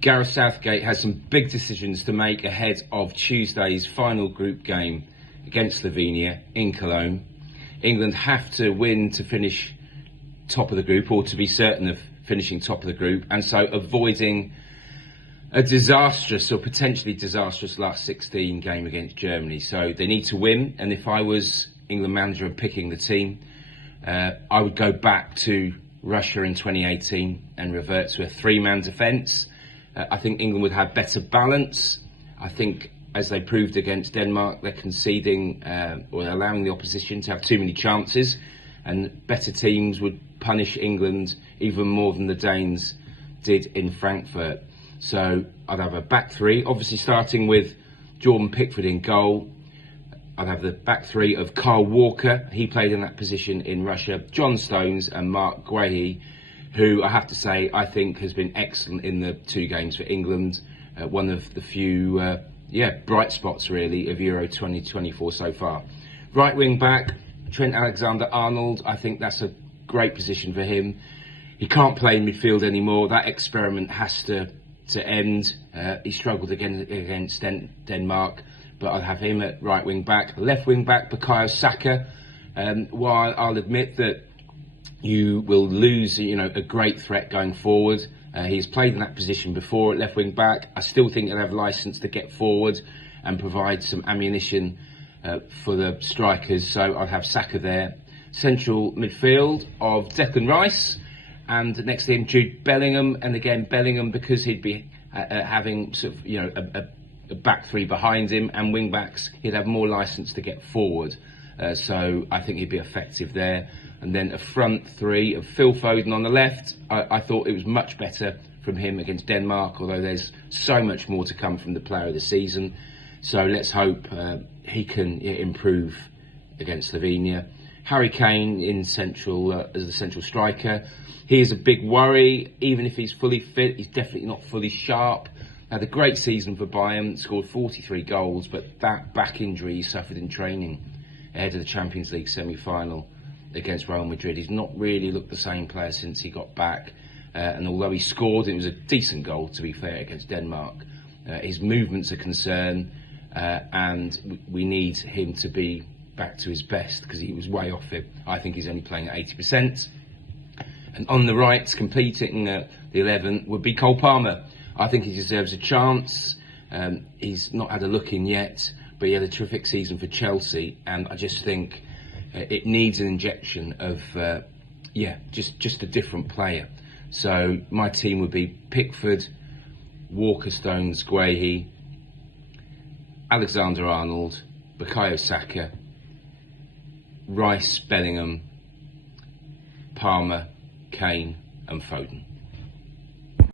Gareth Southgate has some big decisions to make ahead of Tuesday's final group game against Slovenia in Cologne. England have to win to finish top of the group, or to be certain of finishing top of the group, and so avoiding a disastrous or potentially disastrous last 16 game against Germany. So they need to win, and if I was England manager and picking the team, I would go back to Russia in 2018 and revert to a three-man defence. I think England would have better balance. I think, as they proved against Denmark, they're conceding or allowing the opposition to have too many chances, and better teams would punish England even more than the Danes did in Frankfurt. So I'd have a back three, obviously starting with Jordan Pickford in goal. I'd have the back three of Kyle Walker, he played in that position in Russia, John Stones and Mark Guehi, who I have to say I think has been excellent in the two games for England. One of the few bright spots really of Euro 2024 so far. Right wing back, Trent Alexander-Arnold. I think that's a great position for him. He can't play in midfield anymore. That experiment has to end. He struggled again against Denmark, but I'd have him at right wing back. Left wing back, Bukayo Saka. While I'll admit that you will lose, a great threat going forward. He's played in that position before at left wing back. I still think he'll have licence to get forward and provide some ammunition for the strikers. So I'll have Saka there. Central midfield of Declan Rice, and next to him Jude Bellingham. And again, Bellingham, because he'd be having sort of a back three behind him and wing backs, he'd have more licence to get forward. So I think he'd be effective there. And then a front three of Phil Foden on the left. I thought it was much better from him against Denmark, although there's so much more to come from the player of the season. So let's hope he can improve against Slovenia. Harry Kane in central as the central striker. He is a big worry. Even if he's fully fit, he's definitely not fully sharp. Had a great season for Bayern, scored 43 goals, but that back injury he suffered in training ahead of the Champions League semi-final against Real Madrid. He's not really looked the same player since he got back. And although he scored, it was a decent goal, to be fair, against Denmark. His movements are a concern, and we need him to be back to his best, because he was way off it. I think he's only playing at 80%. And on the right, completing the 11, would be Cole Palmer. I think he deserves a chance. He's not had a look in yet, but he had a terrific season for Chelsea, and I just think it needs an injection of, just a different player. So my team would be Pickford, Walker, Stones, Guehi, Alexander-Arnold, Bukayo Saka, Rice, Bellingham, Palmer, Kane and Foden.